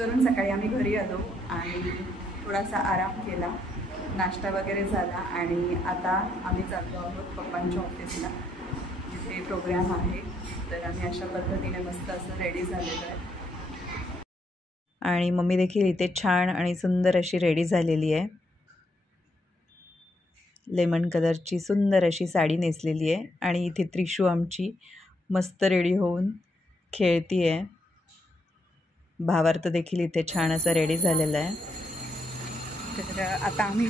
करून सकाळी आम्ही घरी आलो आणि थोडासा आराम केला, नाश्ता वगैरे झाला आणि आता आम्ही चाललो आहोत पप्पांच्या ऑफिसला जिथे प्रोग्राम आहे. तर आम्ही अशा पद्धतीने मस्त असं रेडी झालेलो आहे आणि मम्मी देखील इथे छान आणि सुंदर अशी रेडी झालेली आहे. लेमन कलरची सुंदर अशी साडी नेसलेली आहे आणि इथे त्रिशू आमची मस्त रेडी होऊन खेळती आहे. भावार्थ देखील इथे छान असा रेडी झालेला आहे. तर आता आम्ही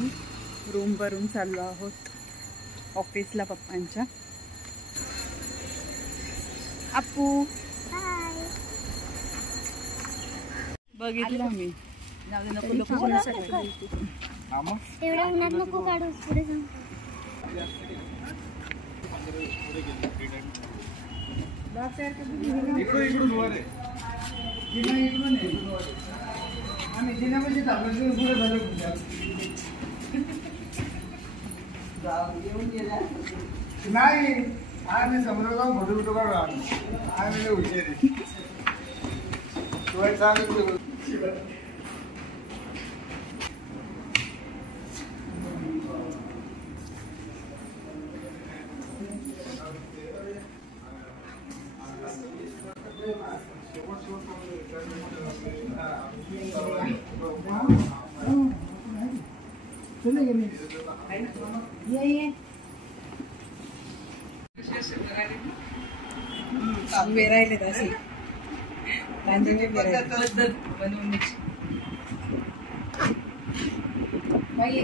रूमवरून चाललो आहोत ऑफिसला पप्पांच्या. आपू बघितलं मी नको काढू पुढे जाऊन. नाही आम्ही समोर जाऊन फोटो बिटो काढू. आम्ही हुशारी पेरायले तशी पद्धत बनवण्याची.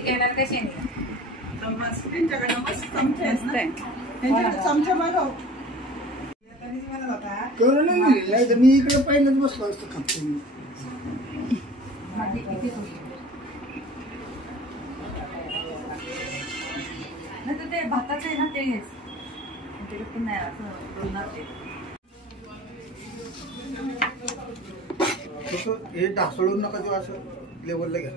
येणार कशी त्यांच्याकडे मस्त चमचे असते. त्यांच्याकडे चमचा मागव करून नाही तर मी इकडे पहिलेच बसलो असतो खातो. नाही तर ते भाताचं आहे ना ते पण नाही असं हे ढासळून नका तेव्हा असं लेवलला घ्या.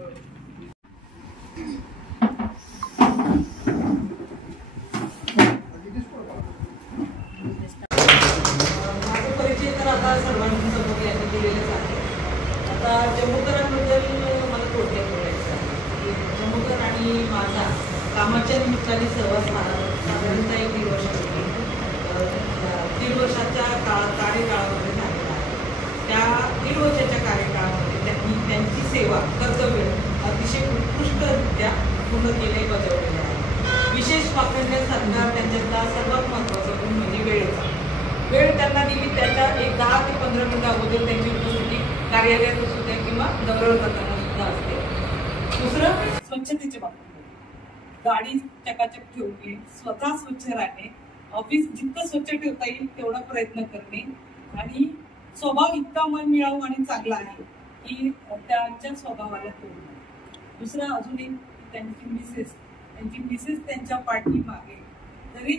माझा परिचय तर आता सर्वांसमोर यांनी दिलेलेच आहे. आता जम्मूकरांबद्दल मला थोडक्यात बोलायचं आहे. जम्मूकर आणि माझा कामाच्या निमित्ताने सहवास साधारणतः 1-1.5 वर्षापूर्वी 1.5 वर्षाच्या कार्यकाळामध्ये झालेला आहे. त्या 1.5 वर्षाच्या कार्यकाळामध्ये त्यांनी त्यांची सेवा कर्तव्य अतिशय उत्कृष्टरित्या पूर्ण केले बजावलेले आहे. विशेष पाखडण्यासारखा त्यांच्यातला सर्वात महत्त्वाचा गुण म्हणजे वेळेचा. वेळ त्यांना दिली त्याच्या 10 ते 15 मिनिटं अगोदर त्यांची उपस्थिती कार्यालयात असू द्या किंवा दौऱ्यावर जाताना सुद्धा असते. दुसरं स्वच्छतेच्या बाबतीत गाडी चकाचक ठेवणे, स्वतः स्वच्छ राहणे, ऑफिस जितकं स्वच्छ ठेवता येईल तेवढा प्रयत्न करणे आणि स्वभाव इतका मन मिळावू आणि चांगला आहे की त्यांच्या स्वभावाला तोडणं. दुसरं अजून एक त्यांची मिसेस त्यांच्या पाठीमागे जरी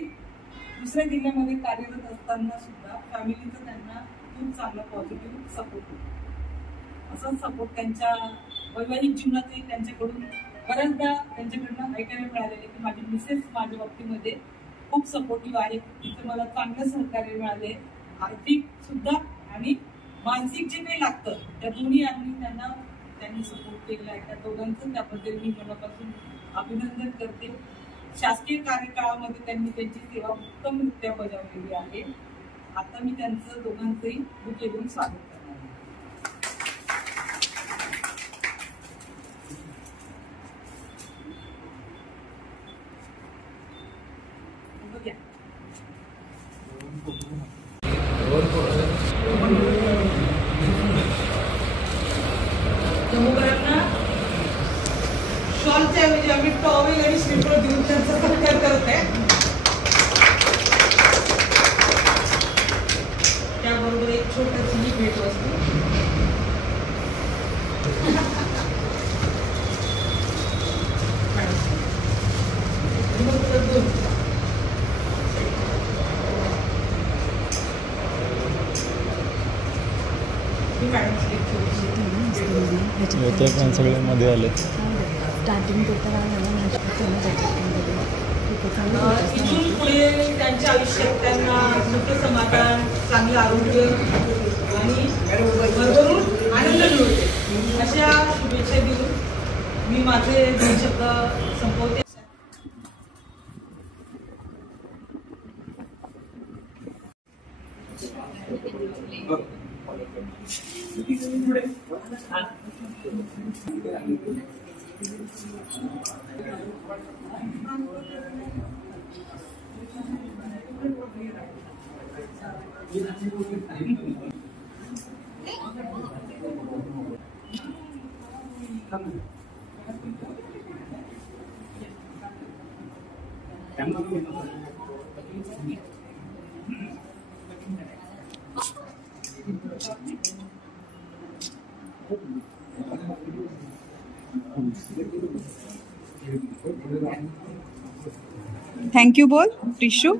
दुसऱ्या जिल्ह्यामध्ये कार्यरत असताना सुद्धा फॅमिलीचा त्यांना खूप चांगला पॉझिटिव्ह सपोर्ट होतो. असा सपोर्ट त्यांच्या वैवाहिक जीवनातही त्यांच्याकडून बऱ्याचदा त्यांच्याकडनं ऐकायला मिळालेले की माझी मिसेस माझ्या बाबतीमध्ये खूप सपोर्टिव्ह आहे. तिथे मला चांगलं सहकार्य मिळाले, आर्थिक सुद्धा आणि मानसिक जे काही लागतं त्या दोन्ही त्यांनी सपोर्ट केलेला आहे. त्या दोघांचं त्याबद्दल मी मनापासून अभिनंदन करते. शासकीय कार्यकाळामध्ये त्यांनी त्यांची सेवा उत्तमरित्या बजावलेली आहे. आता मी त्यांचं दोघांचंही बुके देऊन स्वागत करणार आहे. जम्मूकरांना शॉलच्या ऐवजी आम्ही टॉवेल आणि स्लीपर देऊन त्यांचा सत्कार करत आहे. त्याबरोबर एक छोटीशी भेटवस्तू. सगळ्यामध्ये आले स्टार्टिंग इथून पुढे त्यांच्या आयुष्यात त्यांना सुख समाधान, चांगलं आरोग्य आणि भरभरून आनंद मिळते. अशा शुभेच्छा देऊन मी माझे 2 शब्द संपवते. थैंक यू बोल टिशू.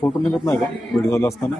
फोटो निघत नाही का व्हिडिओ चालू असताना?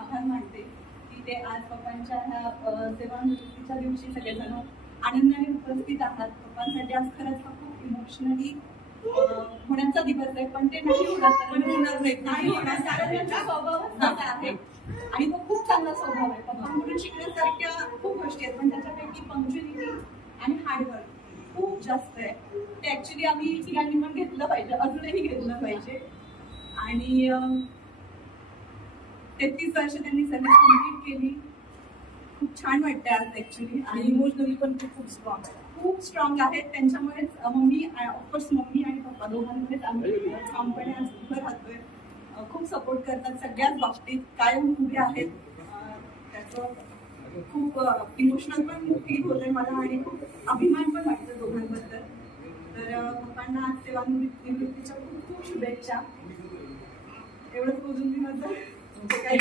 आभार मानते की ते आज पप्पांच्या ह्या सेवानिवृत्तीच्या दिवशी सगळेजण आनंदाने उपस्थित आहात. पप्पांसाठी आज खरंच हा खूप इमोशनली होण्याचा दिवस आहे, पण ते नाही होणार, नाही होणार, नाही होणार. कारण त्यांचा स्वभावच तसा आहे. आणि तो खूप चांगला स्वभाव आहे. पप्पांकडून शिकण्यासारख्या खूप गोष्टी आहेत, पण त्याच्यापैकी पंक्च्युअलिटी आणि हार्डवर्क खूप जास्त आहे. ते ऍक्च्युली आम्ही तिघांनी पण घेतलं पाहिजे, अजूनही घेतलं पाहिजे. आणि 33 वर्ष त्यांनी सर्व्हिस कम्प्लीट केली. खूप छान वाटतं आज ऍक्च्युली. आणि इमोशनली पण खूप स्ट्रॉंग आहेत. त्यांच्यामुळेच मम्मी, ऑफकोर्स मम्मी आणि पप्पा दोघांमुळेच आम्ही ठामपणे आज उभं राहतोय. खूप सपोर्ट करतात सगळ्याच बाबतीत, कायम उभे आहेत. त्याचं खूप इमोशनल पण फील होतंय मला आणि खूप अभिमान पण वाटतं दोघांबद्दल. तर पप्पांना आज सेवानिवृत्तीच्या खूप खूप शुभेच्छा. एवढंच बोलून मी माझं काही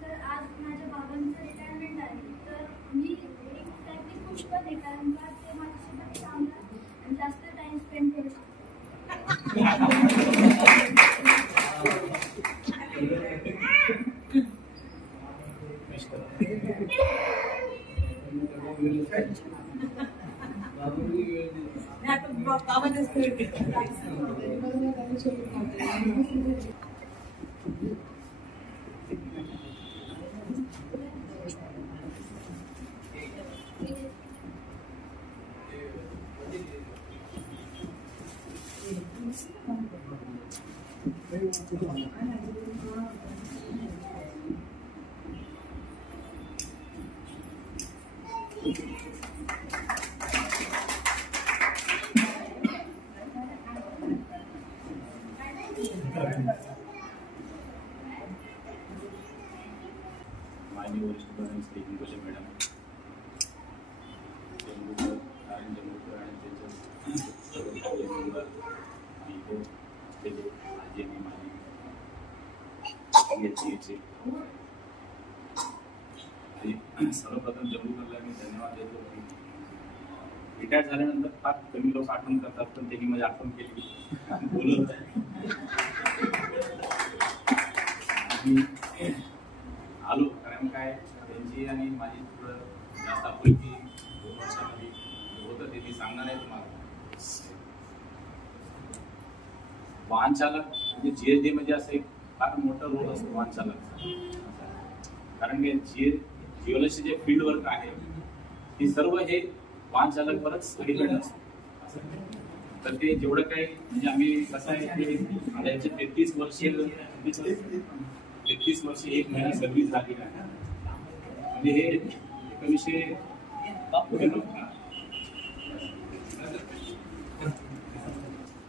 तर आज माझ्या बाबांचं रिटायरमेंट आहे, तर मी एक त्यातली खुश पण आहे, कारण का ते माझ्यासोबत चांगला आणि जास्त टाइम स्पेंड करू शकतो. माननीय वरिष्ठ टेक्निकल मॅडम जम्मूकर आणि सर्वप्रथम जम्मूकरला मी धन्यवाद देतो. रिटायर झाल्यानंतर फार कमी लोक आठवण करतात, पण त्यांनी माझी आठवण केली, बोलवत आहे. आलो कारण काय त्यांची आणि माझी थोडं जास्त आपुलकी 2 वर्षामध्ये होतं, ते मी सांगणार आहे तुम्हाला. वाहन चालक म्हणजे GSD मध्ये असं एक फार मोठा रोल असतो वाहन चालक. कारण की जिओलॉजी जे फील्ड वर्क आहे हे सर्व हे वाहन चालक बरंच डिपेंड असतं. तर ते जेवढं काही म्हणजे आम्ही कसं आहे की त्यांचे 33 वर्ष 1 महिना सर्व्हिस झाली आहे. म्हणजे हे 1900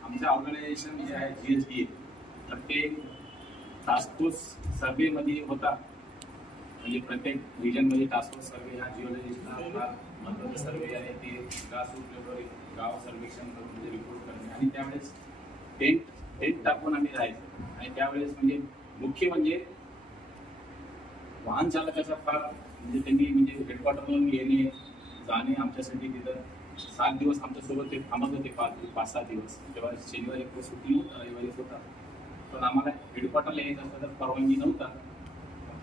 आमचं ऑर्गनायझेशन जे आहे GSD प्रत्येक टास्कफोर्स सर्वे मध्ये होता. म्हणजे प्रत्येक रिजनमध्ये टास्कफोर्स सर्वे हा जिओलॉजिस्टचा महत्त्वाचा सर्वे आहे. ते ग्रासरूट लेवलवर गाव सर्वेक्षण करून म्हणजे रिपोर्ट करणे आणि त्यावेळेस टेंट टाकून आम्ही राहायचो. आणि त्यावेळेस म्हणजे मुख्य म्हणजे वाहन चालकाचा फार म्हणजे त्यांनी म्हणजे हेडक्वार्टरवरून येणे जाणे आमच्यासाठी तिथं 7 दिवस आमच्यासोबत ते थांबत होते. 5-6 दिवस. तेव्हा शनिवारी सुट्टी नव्हता, रविवारीच होता. पण आम्हाला हेडक्वार्टरला यायचं असलं तर परवानगी नव्हता,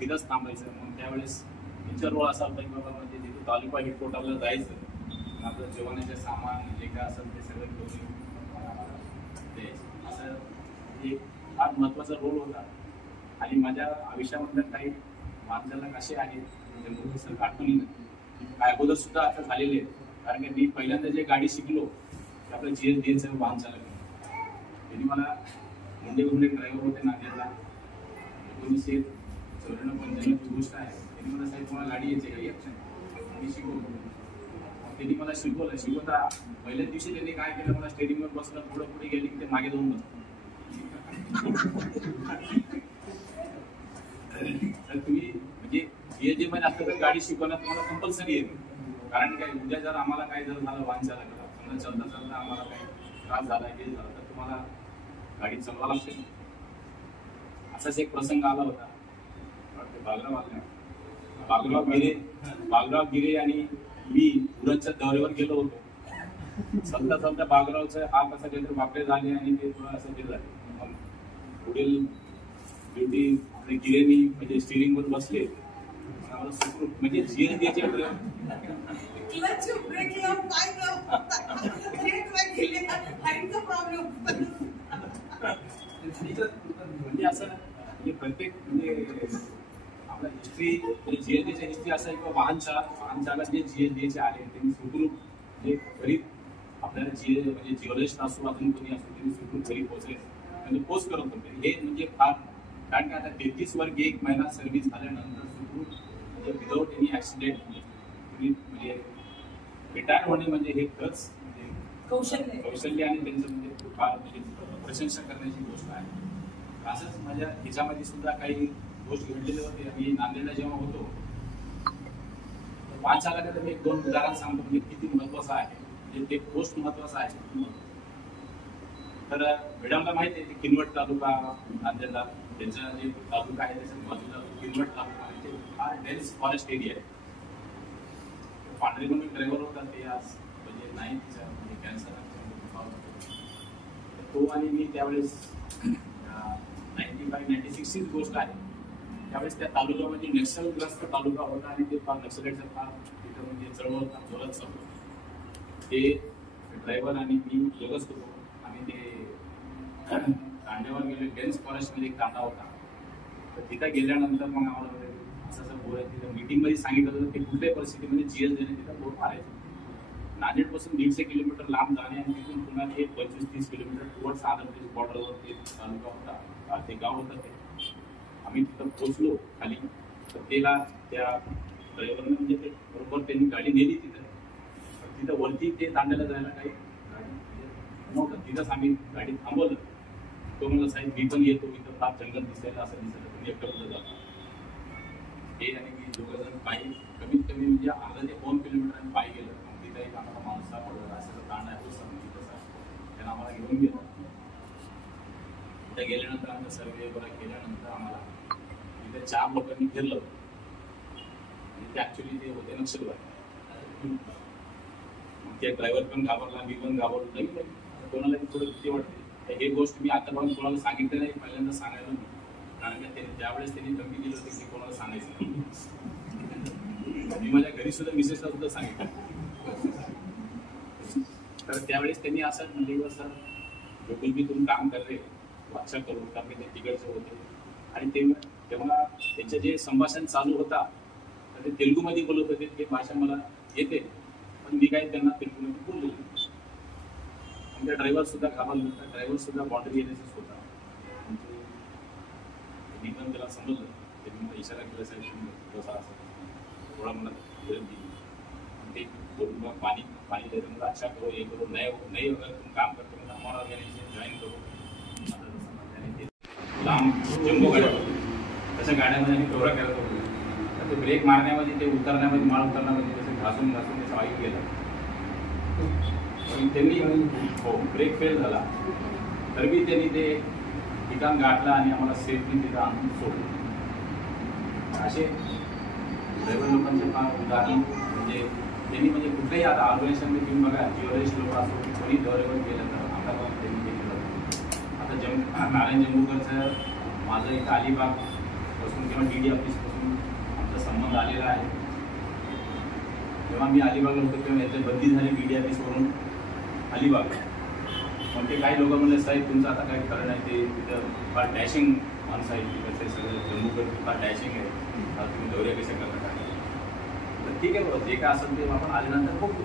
तिथंच थांबायचं. मग त्यावेळेस त्यांचा रोल असा होता की बाबा म्हणजे तिथे तालुका हेडक्वार्टरला जायचं, आपलं जेवणाचे सामान जे काय असेल ते सगळं घेऊन द्यायचं. असं एक फार महत्त्वाचा रोल होता. आणि माझ्या आयुष्यामधलं काही माणसाला कसे आहेत म्हणजे सर आठवणी अगोदर सुद्धा असं झालेले आहेत. कारण की मी पहिल्यांदा जे गाडी शिकलो ते आपलं GSDचं वाहन चालक. त्यांनी मला मुंडे ड्रायव्हर होते नांदेडला. 1994-95 ची गोष्ट आहे. त्यांनी मला साहेब तुम्हाला गाडी यायची गाडी मी शिकवतो. त्यांनी मला शिकवता पहिल्याच दिवशी त्यांनी काय केलं, मला स्टेरिंगवर बसलं, पुढे गेली की ते मागे जाऊन बसलं. तर तुम्ही म्हणजे GSD मध्ये असलं तर गाडी शिकवणं तुम्हाला कंपल्सरी आहे. कारण काय उद्या जर आम्हाला काय जर झालं वाहन चालकाला, समजा चलता आम्हाला काही त्रास झाला हे झालं तर तुम्हाला गाडी चालवा लागते. असाच एक प्रसंग आला होता. बागराव गिरे आणि मी उरणच्या दौऱ्यावर गेलो होतो. चालता बागरावचं हात असं काहीतरी वाकडे झाले आणि ते थोडं असं ते झाले. पुढील ड्युटी गिरेनी म्हणजे स्टिअरिंग वर बसले. सुखरूप म्हणजे GSDचे क्लच ब्रेक लावून काय प्रॉब्लेम असं आहे की वाहन चालक जे GSDA आले त्यांनी सुखरूप म्हणजे घरी आपल्याला म्हणजे जिओलॉजिस्ट असो अजून कोणी असो त्यांनी सुखरूप घरी पोहोचले म्हणजे पोस्ट करत होते. हे म्हणजे फार, कारण की आता 33 वर्ग 1 महिना सर्व्हिस झाल्यानंतर सुखरूप म्हणजे विदाऊट एनी ऍक्सिडेंट म्हणजे रिटायर होणे म्हणजे हे खरंच म्हणजे कौशल्य आणि त्यांचं म्हणजे फार म्हणजे प्रशंसा करण्याची गोष्ट आहे. असंच माझ्या ह्याच्यामध्ये सुद्धा काही गोष्टी घडलेले होते. मी नांदेडला जेव्हा होतो वाहन चालकाचं मी 2 उदाहरण सांगतो म्हणजे किती महत्वाचं आहे, म्हणजे ते पोस्ट महत्वाचं आहे. तर मॅडमला माहिती आहे किनवट तालुका नांदेडला त्यांचा जे तालुका आहे त्याच्या बाजूला किनवट तालुका आहे, ते फार डेन्स फॉरेस्ट एरिया आहे. पांढरे म्हणून ड्रायव्हर होता ते आज म्हणजे नाही तिचा म्हणजे कॅन्सर तो आणि मी त्यावेळेस 95-96 ची गोष्ट आहे. त्यावेळेस त्या तालुक्यामध्ये नक्षलग्रस्त तालुका होता आणि ते फार नक्षलाईटचा फार तिथं म्हणजे चळवळ जोरात चालू. ते ड्रायव्हर आणि मी दोघंच होतो. आम्ही ते तांड्यावर गेलो. डेन्स फॉरेस्टमध्ये एक तांडा होता. तर तिथं गेल्यानंतर मग आम्हाला असं बोलायचं तिथं मीटिंगमध्ये सांगितलं होतं की कुठल्याही परिस्थितीमध्ये GSDA तिथं बोट मारायचं. नांदेडपासून 150 किलोमीटर लांब जाणे आणि तिथून पुन्हा ते 25-30 किलोमीटर टुवर्ड्स आंध्रप्रदेश बॉर्डरवर ते तालुका होता, ते गाव होतं. ते आम्ही तिथं पोहोचलो खाली. तर त्याला त्या ड्रायव्हरने म्हणजे ते बरोबर त्यांनी गाडी नेली तिथं वरती ते तांड्याला जायला काही गाडी नव्हतं. तिथंच आम्ही गाडी थांबवलं. तो म्हणला साहेब मी पण येतो, इथं फार जंगल दिसायला असं दिसलं, तुम्ही एकटं कुठं जाता. हे आणि मी दोघं जण पायी कमीत कमी म्हणजे अर्धा ते 2 किलोमीटर आम्ही पायी गेलो. तिथं एक आम्हाला माणूस सापडला, असं तांडा आहे तसा त्यानं आम्हाला घेऊन गेलं. तिथं गेल्यानंतर आमचा सर्वे वगैरे केल्यानंतर आम्हाला तिथे 4 लोकांनी फिरलं. ते ऍक्च्युली ते होते नक्षलवादी. ते ड्रायव्हर पण घाबरला, मी पण घाबरलो. नाही कोणाला थोडं भीती वाटते. हे गोष्ट मी आतापर्यंत कोणाला सांगितलं नाही, पहिल्यांदा सांगायला नाही. कारण का त्यावेळेस त्यांनी धमकी दिली होती की कोणाला सांगायचं नाही. मी माझ्या घरी सुद्धा मिसेसला सुद्धा सांगितलं. तर त्यावेळेस त्यांनी असं म्हणजे सर बिलकुल मी तुम्ही काम कर रे अच्छा करू, कारण ते तिकडचे होते. आणि तेव्हा त्यांचं जे संभाषण चालू होता तर ते तेलुगूमध्ये बोलत होते. ते भाषा मला येते पण मी काही त्यांना तेलुगूमध्ये बोललो. त्या ड्रायव्हर सुद्धा घाबरला होता. ड्रायव्हर सुद्धा बाँड्री येण्याचाच होता. मी पण त्याला समजलं. त्यांनी मला इशारा केला साहेब कसा असं थोडा मला विनंती. ते बोलून मग पाणी देतो मला अच्छा करो हे करो नाही अगर तुम काम करतो म्हणजे हमारा ऑर्गनायझेशन जॉईन करो. लांब जम्बो गाड्या होत्या. तशा गाड्यामध्ये आम्ही दौरा करत होतो. तर ते ब्रेक मारण्यामध्ये ते उतरण्यामध्ये माळ उतरण्यामध्ये तसं घासून त्याचं ऑइल गेलं. पण त्यांनी हो ब्रेक फेल झाला तरी त्यांनी ते ठिकाण गाठलं आणि आम्हाला सेफली तिथं आणून सोडलं. असे ड्रायव्हर लोकांचे फार उदाहरण म्हणजे त्यांनी म्हणजे कुठल्याही आता ऑर्गनायझेशनमध्ये तुम्ही बघा जिओलॉजिस्ट लोक असो कोणी दौऱ्यावर गेलं तर आतापर्यंत त्यांनी केलं. आता नारायण जम्बूकरचं माझं इथं अलिबागपासून किंवा DD ऑफिसपासून आमचा संबंध आलेला आहे. जेव्हा मी अलिबागला होतो तेव्हा याची बदली झाली DD ऑफिसवरून अलिबाग. पण ते काही लोक म्हणले साहेब तुमचं आता काही खरं नाही, ते तिथं फार डॅशिंग माणसं आहे तिथं ते सगळं जम्मूकर फार डॅशिंग आहे, तुम्ही दौरे कसे करता काय. तर ठीक आहे बरोबर जे काय असेल ते आपण आल्यानंतर बघू.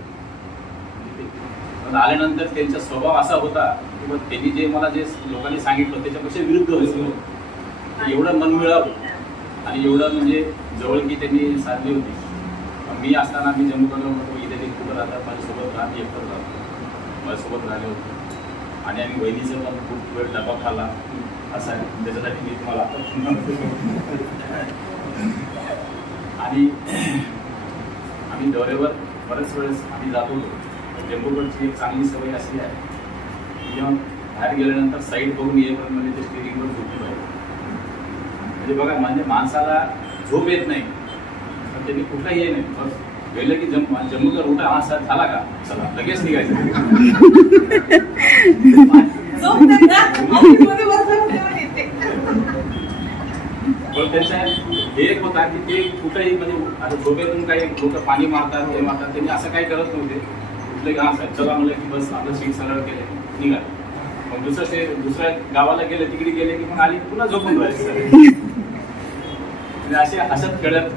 पण आल्यानंतर त्यांचा स्वभाव असा होता की त्यांनी जे मला जे लोकांनी सांगितलं त्याच्यापेक्षा विरुद्ध व्हायचं. एवढं मनमिळावं आणि एवढं म्हणजे जवळकी त्यांनी साधली होती. मी असताना मी जम्मूकडला होतो, इथे ते कुठं राहतात माझ्यासोबत राहत एकटंच राहतो, माझ्यासोबत राहिले होते. आणि आम्ही बहिणीचं पण खूप वेळ डबा खाल्ला असं आहे. त्याच्यासाठी मी तुम्हाला आणि आम्ही दौऱ्यावर बऱ्याच वेळेस आम्ही जात होतो. जम्मूकडची एक चांगली सवय अशी आहे की जेव्हा बाहेर गेल्यानंतर साईड बघून येईपर्यंत म्हणजे ते स्टिअरिंगवर झोपली पाहिजे. म्हणजे बघा म्हणजे माणसाला झोप येत नाही पण त्यांनी कुठलाही हे नाही बस गेलं की जम्मूकर उठा हा सर झाला का चला लगेच निघायचं. पण त्यांचा हे एक होता की ते कुठेही म्हणजे आता झोपेतून काही लोक पाणी मारतात हे मारतात त्यांनी असं काही करत नव्हते. कुठले हा सर चला म्हणलं की बस आपलं सीट सरळ केले निघाले. मग दुसऱ्या गावाला गेले तिकडे गेले की मग आली पुन्हा झोपून राहायचं. असे हसत खेळत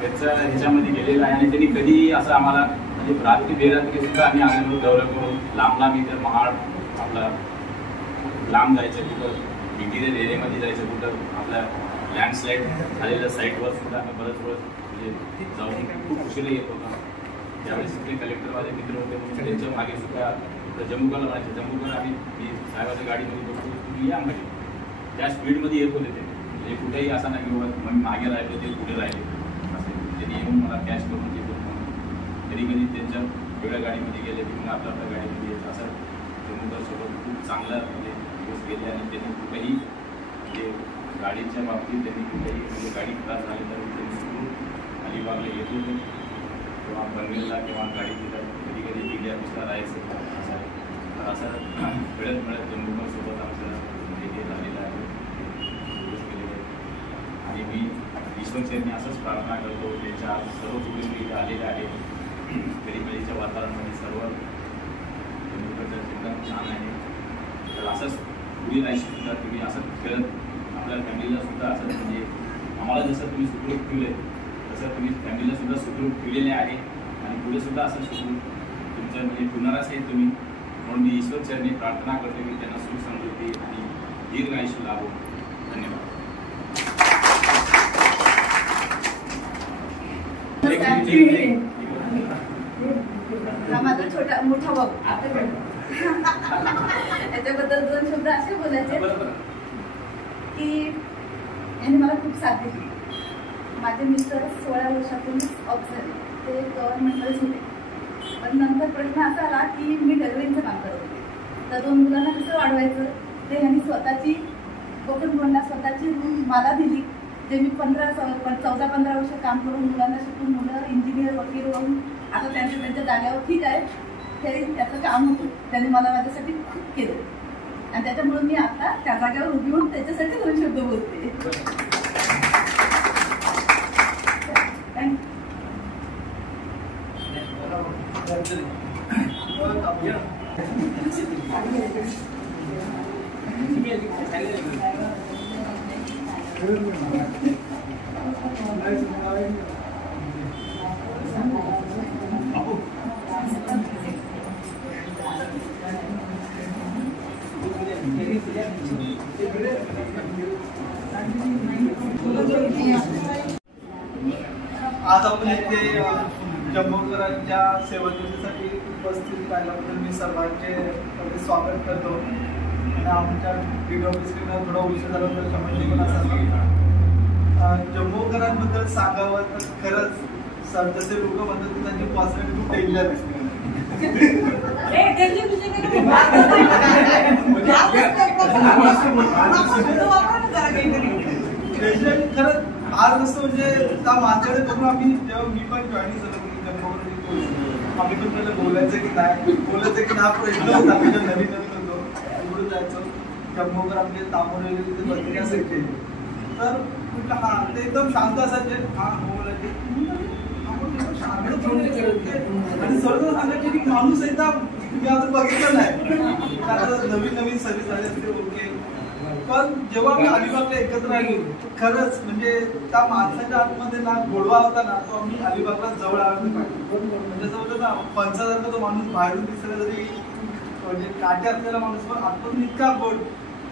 त्याच्या ह्याच्यामध्ये गेलेला आहे आणि त्यांनी कधी असं आम्हाला म्हणजे रात्री बेरात्री सुद्धा आम्ही आलेलो दौरा करून लांब इथं महाड आपला लांब जायचं कुठं इंटिरियर एरियामध्ये जायचं कुठं आपल्या लँडस्लाईड झालेल्या साईटवर सुद्धा आम्ही बरंच वेळ म्हणजे जाऊन खूप उशिरा येत होता. त्यावेळेस तिथे कलेक्टरवाले मित्र होते म्हणून त्यांच्या मागे सुद्धा जम्मूला म्हणायचे जम्मूला आम्ही साहेबाच्या गाडीमध्ये बघतो तुम्ही या मागे त्या स्पीडमध्ये येत होते ते म्हणजे कुठेही असं नाही की बाबा मी मागे राहिले ते पुढे राहिले असे त्यांनी येऊन मला कॅश करून देतो म्हणून कधी कधी त्यांच्या वेगळ्या गाडीमध्ये गेले की मग आपल्या गाडीमध्ये येत असं जम्मूसोबत खूप चांगला म्हणजे दिवस गेले आणि त्यांनी कुठेही म्हणजे गाडीच्या बाबतीत त्यांनी कुठेही म्हणजे गाडी खराब झाली तर त्यांनी सुरू अलिबागला येत होते किंवा पनवेलला किंवा गाडी तिथं कधी कधी मीडिया ऑफिसला राहायचं असं तर असं मिळत जम्मूसोबत आमचं हे झालेलं आहे आणि मी ईश्वरचरणी असंच प्रार्थना करतो त्यांच्या सर्व कुटुंब इथे आलेले आहे गरीबीच्या वातावरणामध्ये सर्व जम्मूकडचं जीवन छान आहे तर असंच पुढील आयुष्यसुद्धा तुम्ही असं खेळत आपल्या फॅमिलीला सुद्धा असं म्हणजे आम्हाला जसं तुम्ही सुखरूप ठेवले तसं तुम्ही फॅमिलीला सुद्धा सुखरूप ठेवलेले आहे आणि पुढे सुद्धा असं सुखरूप तुमचं म्हणजे ठेवणारच आहे तुम्ही म्हणून मी ईश्वरचरणी प्रार्थना करतो की त्यांना सुख समृद्धी आणि दीर्घ आयुष्य लाभो. धन्यवाद. हा माझा छोटा मोठा भाऊ याच्याबद्दल 2 शब्द असे बोलायचे की यांनी मला खूप साथ दिली. माझे मिस्टर 16 वर्षापूर्वीच ऑफ झाले ते गव्हर्नमेंटमध्येच होते पण नंतर प्रश्न असा आला की मी टेलरिंगचं काम करत होते तर 2 मुलांना कसं वाढवायचं ते ह्यांनी स्वतःची कोकण बोलण्या स्वतःची रूम मला दिली ते मी 14-15 वर्ष काम करून मुलांना शिकून मुलं इंजिनियर वकील होऊन आता त्यांच्या जाग्यावर ठीक आहे तरी त्याचं काम होतं त्यांनी मला माझ्यासाठी खूप केलं आणि त्याच्यामुळे मी आता त्या जागेवर उभी होऊन त्याच्यासाठी 2 शब्द बोलते. आज आपण इथे जम्मूकरांच्या सेवानिवृत्तीसाठी उपस्थित राहिल्याबद्दल मी सर्वांचे स्वागत करतो आणि आमच्या व्हिडिओ ऑफिसकडनं थोडा उशीर झाला तर क्षमस्व पण असा जम्मूकरांबद्दल सांगावं तर खरंच सर जसे लोक म्हणतात की त्यांची पर्सनॅलिटी खूप डेंजर असते. खरंच आज असं म्हणजे त्या माणसाकडे बघून आम्ही जेव्हा मी पण जॉईनिंग झालो आम्ही पण त्याला बोलायचं की नाही हा प्रश्न होता आम्ही नवीन होतो पुढे जायचो जम्मूकर आपले तांबोरे तिथे बसले असायचे तर म्हटलं हा ते एकदम शांत असायचे हा बोलायचे आणि सर्व सांगायचे की माणूस एकदा मी अजून बघितलं नाही आता नवीन सर्व्हिस झाली असते ओके पण जेव्हा आम्ही अलिबागला एकत्र आलो खरंच म्हणजे त्या माणसाच्या आतमध्ये ना गोडवा होता ना तो आम्ही अलिबागला जवळ आलो म्हणजे असं होतं ना पंचासारखा तो माणूस बाहेरून दिसला तरी म्हणजे काटे असलेला माणूस पण आतमधून इतका गोड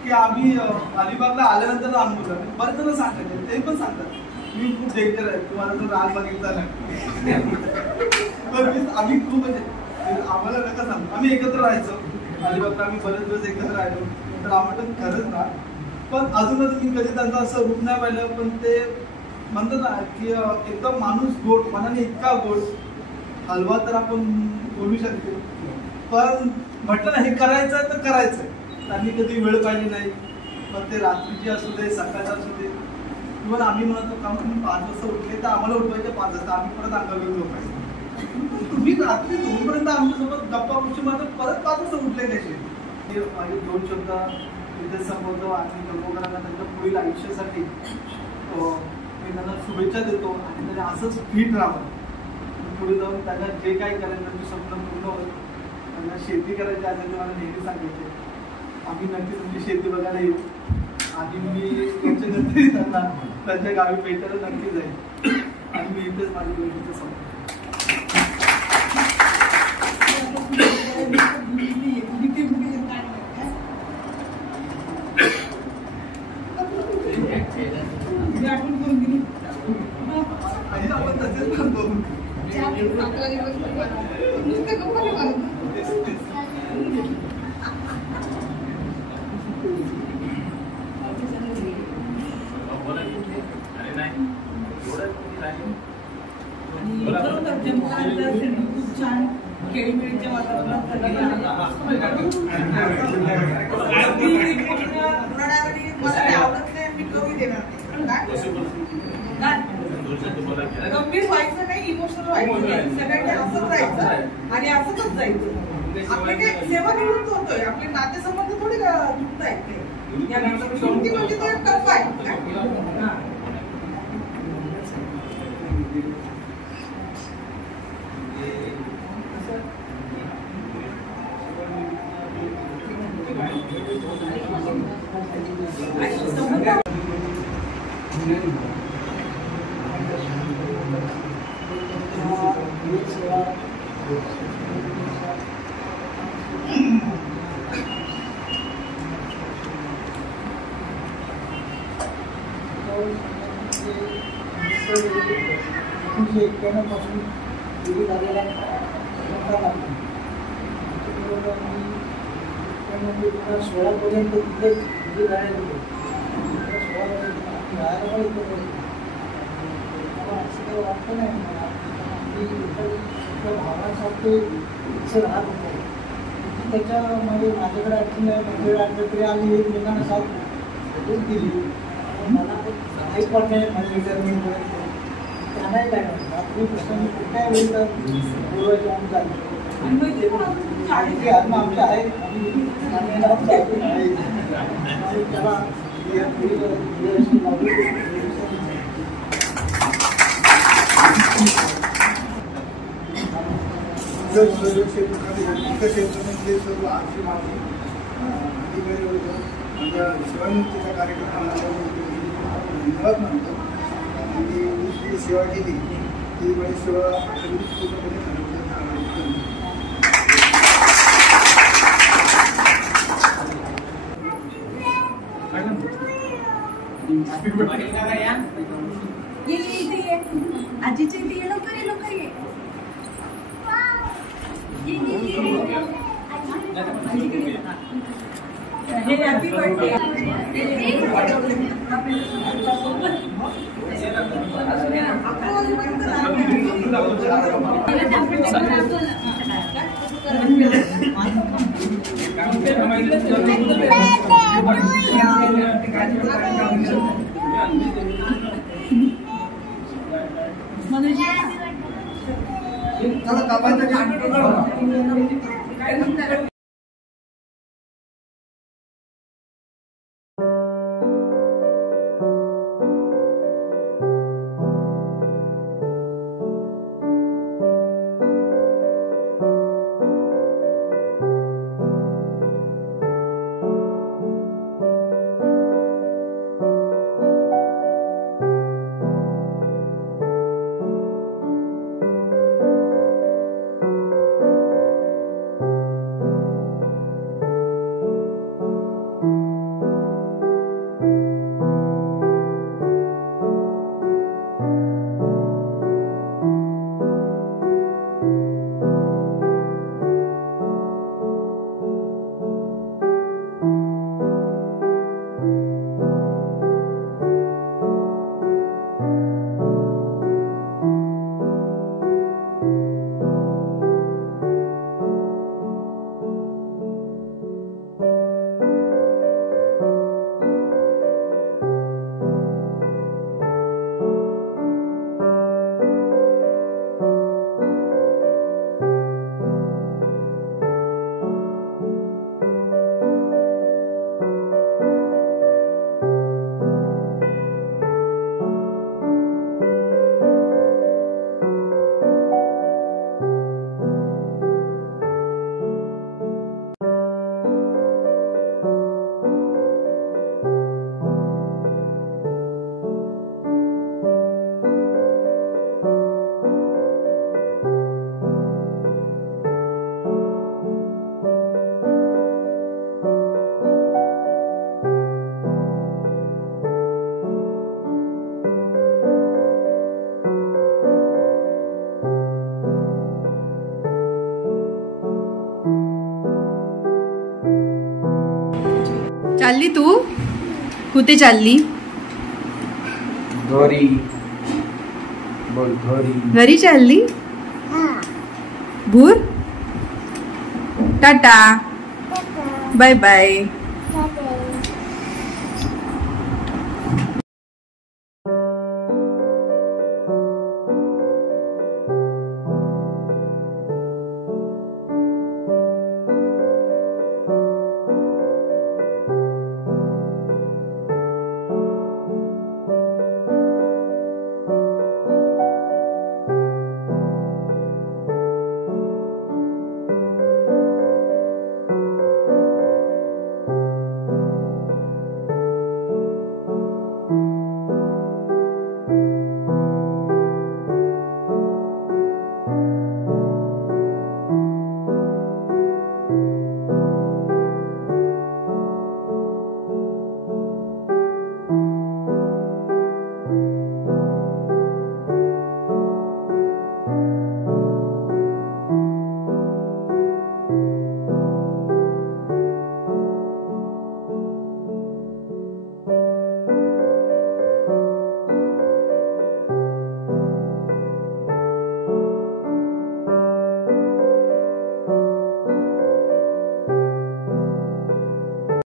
की आम्ही अलिबागला आल्यानंतर अनुभवलं बरेच जण सांगतात ते पण सांगतात मी खूप डेंजर आहे तुम्हाला जर राग बघितला नाही तर आम्ही खूप म्हणजे आम्हाला नका सांगतो आम्ही एकत्र राहायचो अलिबागला आम्ही बरेच दिवस एकत्र राहिलो तर आम्हाला खरंच ना पण अजूनच मी कधी त्यांचं असं रूप नाही पाहिलं पण ते म्हणतात ना की एकदम माणूस गोड मनाने इतका गोड हलवा तर आपण बोलू शकतो पण म्हटलं ना हे करायचं तर करायचं त्यांनी कधी वेळ पाहिली नाही पण ते रात्रीची असू दे सकाळचं असू दे इव्हन आम्ही म्हणतो का तुम्ही 5 वाजता उठले तर आम्हाला उठवायचे 5 वाजता आम्ही परत अंगावर झोपायचं तुम्ही रात्री 2पर्यंत आमच्यासोबत गप्पा गोष्टी मारत परत 5 वाजता उठले कसे माझे 2 शब्द इथे संबोधतो आणि जम्मूकरांना त्यांच्या पुढील आयुष्यासाठी मी त्यांना शुभेच्छा देतो आणि त्यांना असंच फिट राहावं पुढे जाऊन त्यांना जे काही करायचं त्यांचे स्वप्न पूर्ण होईल त्यांना शेती करायची असेल मला नेहमी सांगायचे आम्ही नक्की तुमची शेती बघायला येऊ आणि मी त्यांच्या नंतर त्यांना त्यांच्या गावी भेटायला नक्की जाईल आणि मी इथेच माझी गोष्ट संपतो. आणि आपण तसेच करतो. अरे नाही एवढं नाही. आणि खरोखर जन्मदिनाचा सेलिब्रेशन खूप छान खेळीमेळीच्या वातावरणात झालेला आहे. मला ते आवडत नाही, मी कवी देणार नाही. गंभीर व्हायचं नाही, इमोशनल व्हायचं नाही, सगळ्यांनी हसत राहायचं आणि हसतच जायचं. आपले काय सेवानिवृत्त होतोय, आपले नातेसंबंध थोडे तुटत आहेत ते. या निवृत्ती म्हणजे तो एक टप्पा आहे. पासून सुरू झालेला त्यामध्ये 16पर्यंत तिथे सुरू राहायला होतो. 16 राहायला पण इथं मला असं काही वाटतं नाही. मी भावनासारखे इथे राहत होतो. त्याच्यामध्ये माझ्याकडे अडचण नाही, माझ्याकडे अडचण तरी आम्ही एकमेकांना साथ दिली. मला काही पण नाही माझ्या रिटायरमेंटपर्यंत जाणाही लागणार. रात्री प्रसंग कुठल्या वेळी बोलवायचं आमचं आमचं आहे. त्याला क्षेत्रामध्ये सर्व आमची माझी अधिकारी होतं. माझ्या सेवानिवृत्तीचा कार्यक्रम धन्यवाद मानतो. आणि मी जी सेवा केली ती माझी सेवा पूर्णपणे आजीच्या इथे ये, लवकर ये, लवकर ये. हे हॅपी बर्थडे. चला कापायचं चालली तू कुठे चालली घरी बोल घरी घरी चालली भूर टाटा बाय बाय